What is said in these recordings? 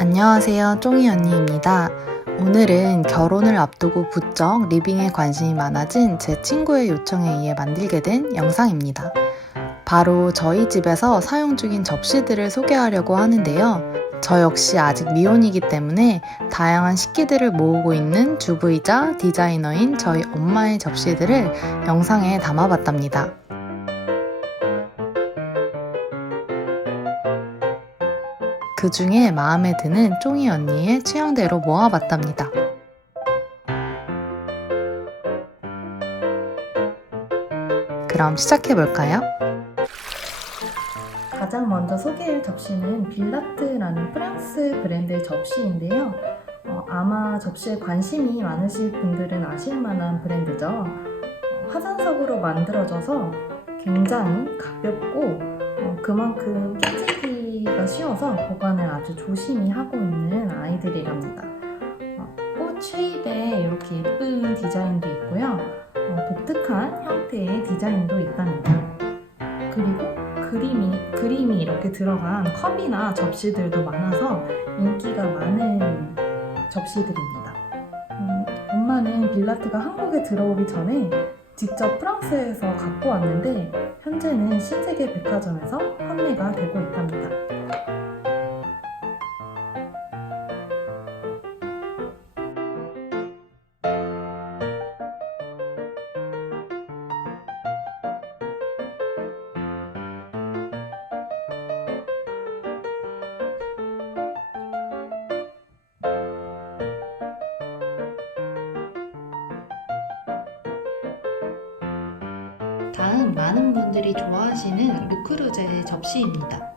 안녕하세요. 쫑이 언니입니다. 오늘은 결혼을 앞두고 부쩍 리빙에 관심이 많아진 제 친구의 요청에 의해 만들게 된 영상입니다. 바로 저희 집에서 사용 중인 접시들을 소개하려고 하는데요. 저 역시 아직 미혼이기 때문에 다양한 식기들을 모으고 있는 주부이자 디자이너인 저희 엄마의 접시들을 영상에 담아봤답니다. 그 중에 마음에 드는 쫑이 언니의 취향대로 모아봤답니다. 그럼 시작해볼까요? 가장 먼저 소개할 접시는 빌라트라는 프랑스 브랜드의 접시인데요. 어, 아마 접시에 관심이 많으실 분들은 아실 만한 브랜드죠. 어, 화산석으로 만들어져서 굉장히 가볍고 어, 그만큼 깨 지기가 쉬워서 보관을 아주 조심히 하고 있는 아이들이랍니다. 어, 꽃 쉐입에 이렇게 예쁜 디자인도 있고요. 어, 독특한 형태의 디자인도 있답니다. 그리고 그림이, 그림이 이렇게 들어간 컵이나 접시들도 많아서 인기가 많은 접시들입니다. 음, 엄마는 빌라트가 한국에 들어오기 전에 직접 프랑스에서 갖고 왔는데 현재는 신세계 백화점에서 판매가 되고 있답니다. 많은 분들이 좋아하시는 루크루제의 접시입니다.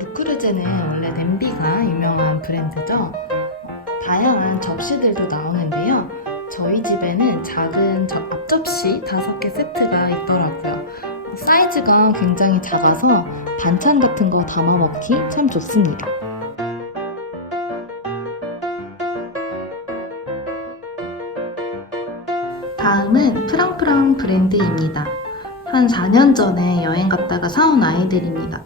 루크루제는 원래 냄비가 유명한 브랜드죠. 다양한 접시들도 나오는데요. 저희 집에는 작은 저- 앞접시 5개 세트가 있더라고요. 사이즈가 굉장히 작아서 반찬 같은 거 담아 먹기 참 좋습니다. 다음은 프랑프랑 브랜드입니다. 한 4년 전에 여행 갔다가 사온 아이들입니다.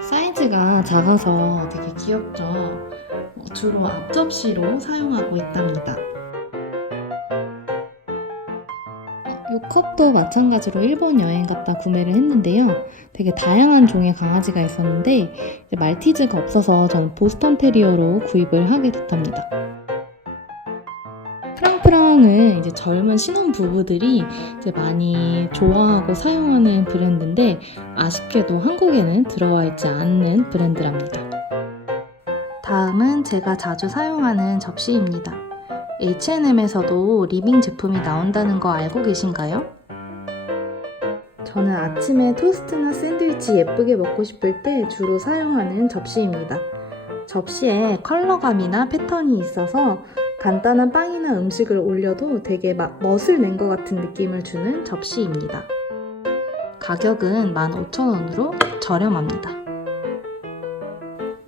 사이즈가 작아서 되게 귀엽죠. 어, 주로 앞접시로 사용하고 있답니다. 어, 이 컵도 마찬가지로 일본 여행 갔다 구매를 했는데요. 되게 다양한 종의 강아지가 있었는데 말티즈가 없어서 저는 보스턴 테리어로 구입을 하게 됐답니다. 프랑프랑은 이제 젊은 신혼 부부들이 이제 많이 좋아하고 사용하는 브랜드인데 아쉽게도 한국에는 들어와 있지 않는 브랜드랍니다. 다음은 제가 자주 사용하는 접시입니다. H&M에서도 리빙 제품이 나온다는 거 알고 계신가요? 저는 아침에 토스트나 샌드위치 예쁘게 먹고 싶을 때 주로 사용하는 접시입니다. 접시에 컬러감이나 패턴이 있어서 간단한 빵이나 음식을 올려도 되게 막 멋을 낸 것 같은 느낌을 주는 접시입니다. 가격은 15,000원으로 저렴합니다.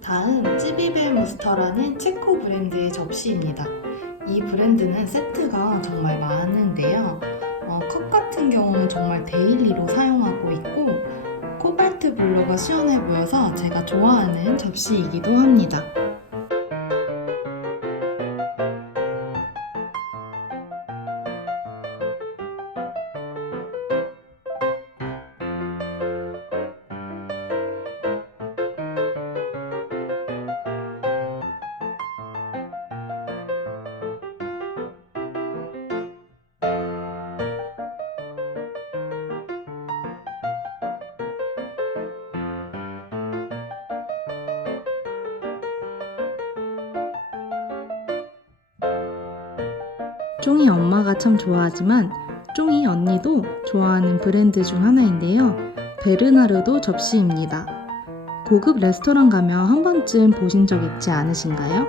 다음 찌비벨 무스터라는 체코 브랜드의 접시입니다. 이 브랜드는 세트가 정말 많은데요. 어, 컵 같은 경우는 정말 데일리로 사용하고 있고 코발트 블루가 시원해 보여서 제가 좋아하는 접시이기도 합니다. 쫑이 엄마가 참 좋아하지만 쫑이 언니도 좋아하는 브랜드 중 하나인데요. 베르나르도 접시입니다. 고급 레스토랑 가면 한 번쯤 보신 적 있지 않으신가요?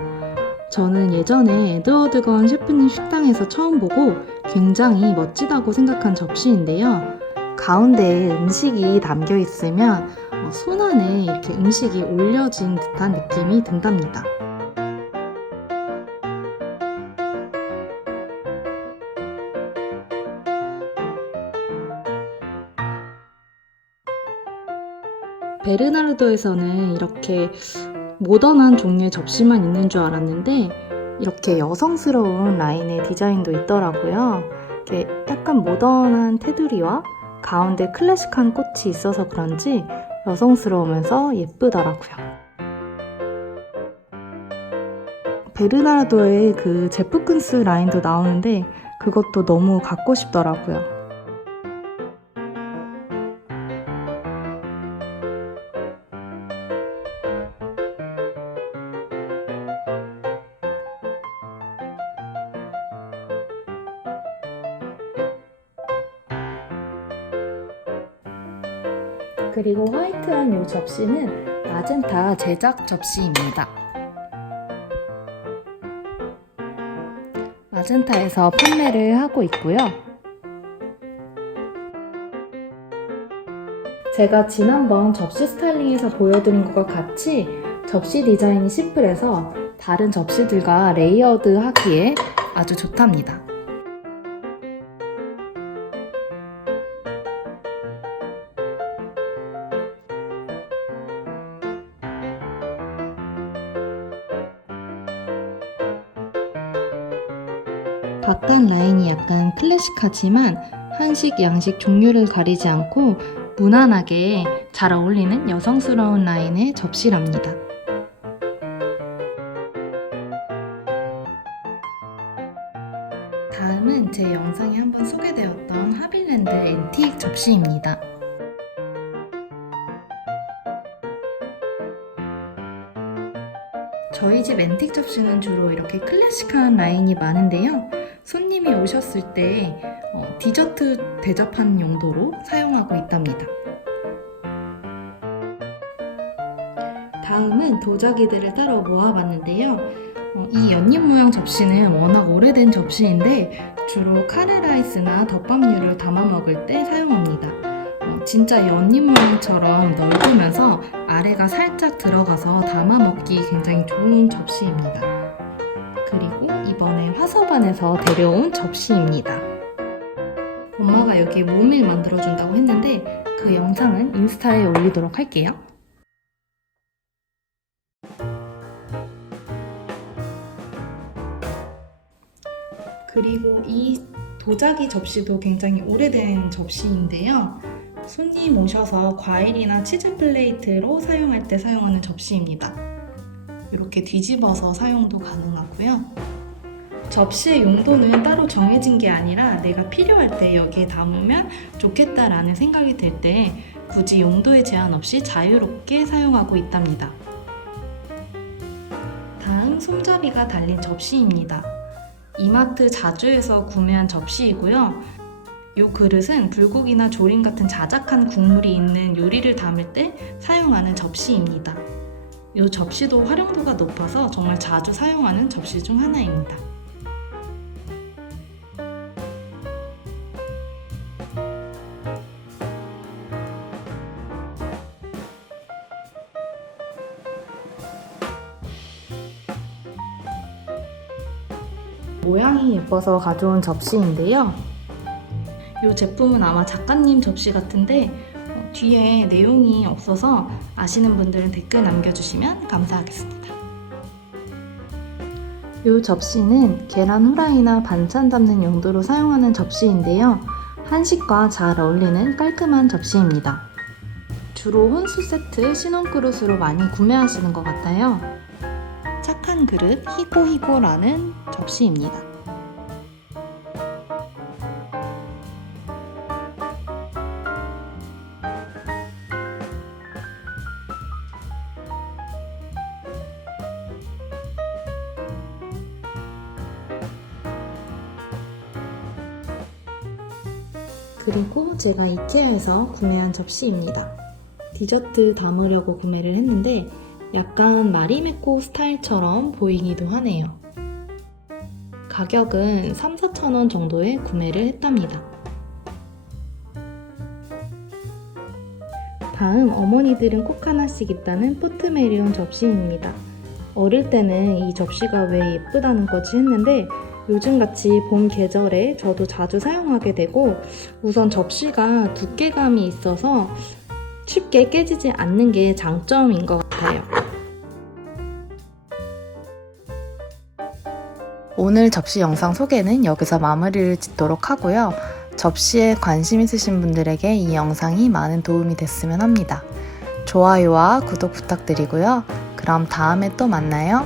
저는 예전에 에드워드 건 셰프님 식당에서 처음 보고 굉장히 멋지다고 생각한 접시인데요. 가운데에 음식이 담겨 있으면 어, 손 안에 이렇게 음식이 올려진 듯한 느낌이 든답니다. 베르나르도에서는 이렇게 모던한 종류의 접시만 있는 줄 알았는데 이렇게 여성스러운 라인의 디자인도 있더라고요. 이렇게 약간 모던한 테두리와 가운데 클래식한 꽃이 있어서 그런지 여성스러우면서 예쁘더라고요. 베르나르도의 그 제프근스 라인도 나오는데 그것도 너무 갖고 싶더라고요. 그리고 화이트한 이 접시는 마젠타 제작 접시입니다. 마젠타에서 판매를 하고 있고요. 제가 지난번 접시 스타일링에서 보여드린 것과 같이 접시 디자인이 심플해서 다른 접시들과 레이어드 하기에 아주 좋답니다. 바깥 라인이 약간 클래식하지만 한식, 양식 종류를 가리지 않고 무난하게 잘 어울리는 여성스러운 라인의 접시랍니다. 다음은 제 영상에 한번 소개되었던 하빌랜드 앤틱 접시입니다. 저희 집 앤틱 접시는 주로 이렇게 클래식한 라인이 많은데요. 손님이 오셨을 때 어, 디저트 대접하는 용도로 사용하고 있답니다. 다음은 도자기들을 따로 모아봤는데요. 어, 이 연잎 모양 접시는 워낙 오래된 접시인데 주로 카레라이스나 덮밥류를 담아 먹을 때 사용합니다. 어, 진짜 연잎 모양처럼 넓으면서 아래가 살짝 들어가서 담아 먹기 굉장히 좋은 접시입니다. 화서반에서 데려온 접시입니다. 엄마가 여기에 모밀 만들어준다고 했는데 그 영상은 인스타에 올리도록 할게요. 그리고 이 도자기 접시도 굉장히 오래된 접시인데요. 손님 오셔서 과일이나 치즈 플레이트로 사용할 때 사용하는 접시입니다. 이렇게 뒤집어서 사용도 가능하고요. 접시의 용도는 따로 정해진 게 아니라 내가 필요할 때 여기에 담으면 좋겠다라는 생각이 들 때 굳이 용도에 제한 없이 자유롭게 사용하고 있답니다. 다음 손잡이가 달린 접시입니다. 이마트 자주에서 구매한 접시이고요. 이 그릇은 불고기나 조림 같은 자작한 국물이 있는 요리를 담을 때 사용하는 접시입니다. 이 접시도 활용도가 높아서 정말 자주 사용하는 접시 중 하나입니다. 모양이 예뻐서 가져온 접시인데요. 이 제품은 아마 작가님 접시 같은데 어, 뒤에 내용이 없어서 아시는 분들은 댓글 남겨주시면 감사하겠습니다. 이 접시는 계란 후라이나 반찬 담는 용도로 사용하는 접시인데요. 한식과 잘 어울리는 깔끔한 접시입니다. 주로 혼수 세트 신혼 그릇으로 많이 구매하시는 것 같아요. 착한 그릇 히고히고라는 접시입니다. 그리고 제가 이케아에서 구매한 접시입니다. 디저트 담으려고 구매를 했는데 약간 마리메꼬 스타일처럼 보이기도 하네요. 가격은 3, 4천 원 정도에 구매를 했답니다. 다음 어머니들은 꼭 하나씩 있다는 포트메리온 접시입니다. 어릴 때는 이 접시가 왜 예쁘다는 거지 했는데 요즘같이 봄 계절에 저도 자주 사용하게 되고 우선 접시가 두께감이 있어서 쉽게 깨지지 않는 게 장점인 것 같아요. 오늘 접시 영상 소개는 여기서 마무리를 짓도록 하고요. 접시에 관심 있으신 분들에게 이 영상이 많은 도움이 됐으면 합니다. 좋아요와 구독 부탁드리고요. 그럼 다음에 또 만나요.